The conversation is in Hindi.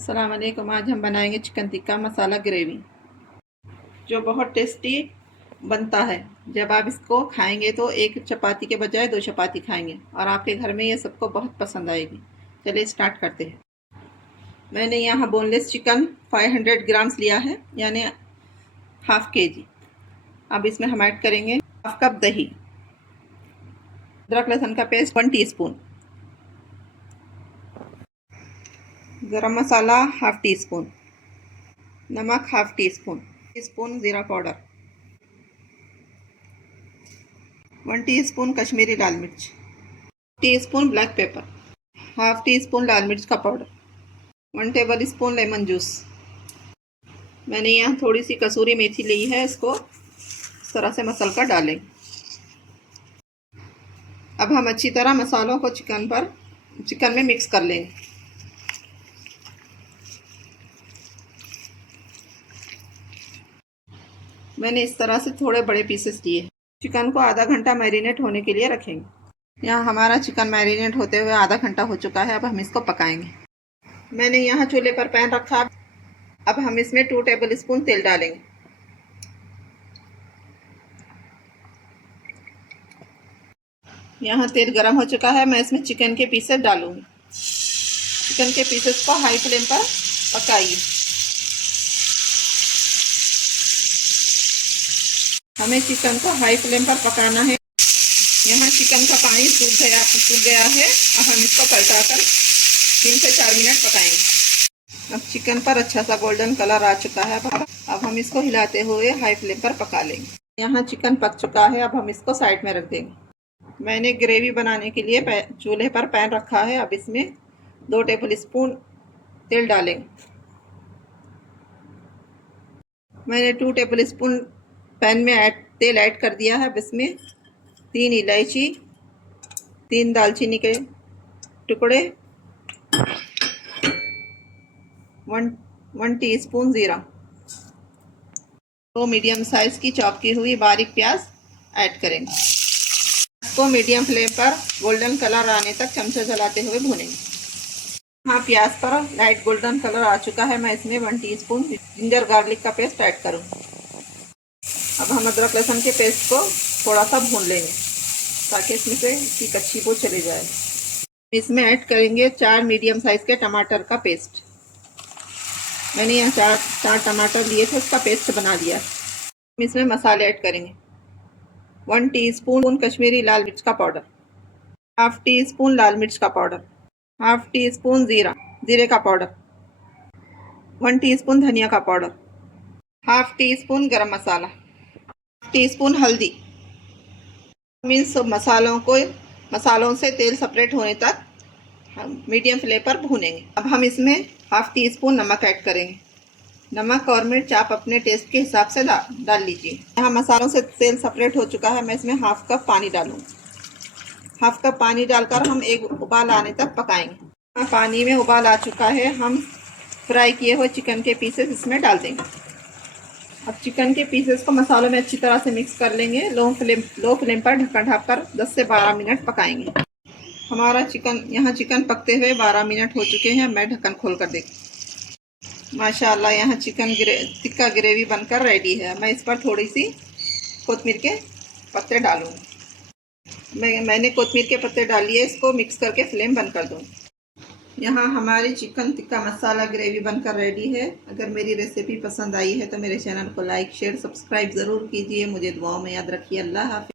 अस्सलाम वालेकुम। आज हम बनाएंगे चिकन टिक्का मसाला ग्रेवी, जो बहुत टेस्टी बनता है। जब आप इसको खाएंगे तो एक चपाती के बजाय 2 चपाती खाएंगे और आपके घर में ये सबको बहुत पसंद आएगी। चलिए स्टार्ट करते हैं। मैंने यहाँ बोनलेस चिकन 500 ग्राम्स लिया है, यानी हाफ केजी। अब इसमें हम ऐड करेंगे हाफ कप दही, अदरक लहसुन का paste 1 teaspoon, garam masala half teaspoon, नमक हाफ टी स्पून ज़ीरा पाउडर, 1 टीस्पून कश्मीरी लाल मिर्च, teaspoon black pepper, half teaspoon लाल मिर्च का powder, 1 tablespoon lemon juice. मैंने यहाँ थोड़ी सी कसूरी मेथी ली है, इसको इस तरह से मसल कर डालें। अब हम अच्छी तरह मसालों को चिकन में मिक्स कर लेंगे। मैंने इस तरह से थोड़े बड़े पीसेस लिए। चिकन को आधा घंटा मैरिनेट होने के लिए रखेंगे। यहाँ हमारा चिकन मैरिनेट होते हुए आधा घंटा हो चुका है। अब हम इसको पकाएंगे। मैंने यहाँ चूल्हे पर पैन रखा। अब हम इसमें 2 टेबल स्पून तेल डालेंगे। यहाँ तेल गर्म हो चुका है। मैं इसमें चिकन के पीसेस डालूंगी। चिकन के पीसेस को हाई फ्लेम पर पकाइए। हमें चिकन को हाई फ्लेम पर पकाना है। यहाँ चिकन का पानी सूख गया है। अब हम इसको पलटाकर 3 से 4 मिनट पकाएंगे। अब चिकन पर अच्छा सा गोल्डन कलर आ चुका है। अब हम इसको हिलाते हुए हाई फ्लेम पर पका लेंगे। यहाँ चिकन पक चुका है। अब हम इसको साइड में रख देंगे। मैंने ग्रेवी बनाने के लिए चूल्हे पर पैन रखा है। अब इसमें 2 टेबल स्पून तेल डालेंगे। मैंने 2 टेबल स्पून पैन में तेल ऐड कर दिया है। अब इसमें 3 इलायची, 3 दालचीनी के टुकड़े, 1 टीस्पून ज़ीरा, 2 मीडियम साइज की चॉप की हुई बारीक प्याज ऐड करेंगे। इसको मीडियम फ्लेम पर गोल्डन कलर आने तक चमचा चलाते हुए भूनेंगे। हाँ, प्याज पर लाइट गोल्डन कलर आ चुका है। मैं इसमें 1 टीस्पून जिंजर गार्लिक का पेस्ट ऐड करूँगी। अब हम अदरक लहसुन के पेस्ट को थोड़ा सा भून लेंगे ताकि इसमें से इसकी कच्ची वो चली जाए। इसमें ऐड करेंगे 4 मीडियम साइज के टमाटर का पेस्ट। मैंने यहाँ 4 टमाटर लिए थे, उसका पेस्ट बना लिया। हम इसमें मसाले ऐड करेंगे। 1 टीस्पून कश्मीरी लाल मिर्च का पाउडर, हाफ टी स्पून लाल मिर्च का पाउडर, हाफ टी स्पून जीरे का पाउडर, 1 टीस्पून धनिया का पाउडर, हाफ टी स्पून गरम मसाला, टीस्पून हल्दी। हम इन सब मसालों से तेल सेपरेट होने तक हम मीडियम फ्लेम पर भूनेंगे। अब हम इसमें हाफ टी स्पून नमक ऐड करेंगे। नमक और मिर्च आप अपने टेस्ट के हिसाब से डाल लीजिए। यहाँ मसालों से तेल सेपरेट हो चुका है। मैं इसमें हाफ कप पानी डालूँगी। हाफ कप पानी डालकर हम एक उबाल आने तक पकाएंगे। पानी में उबाल आ चुका है। हम फ्राई किए हुए चिकन के पीसेस इसमें डाल देंगे। अब चिकन के पीसेस को मसालों में अच्छी तरह से मिक्स कर लेंगे। लो फ्लेम पर ढक्कन ढककर 10 से 12 मिनट पकाएंगे। हमारा चिकन पकते हुए 12 मिनट हो चुके हैं। मैं ढक्कन खोल कर देखी। माशाल्लाह, यहाँ चिकन टिक्का ग्रेवी बनकर रेडी है। मैं इस पर थोड़ी सी कोतमीर के पत्ते डालूँगी। मैंने कोतमीर के पत्ते डालिए। इसको मिक्स करके फ्लेम बंद कर दूँ। यहाँ हमारी चिकन टिक्का मसाला ग्रेवी बनकर रेडी है। अगर मेरी रेसिपी पसंद आई है तो मेरे चैनल को लाइक शेयर सब्सक्राइब ज़रूर कीजिए। मुझे दुआओं में याद रखिए। अल्लाह हाफ़िज़।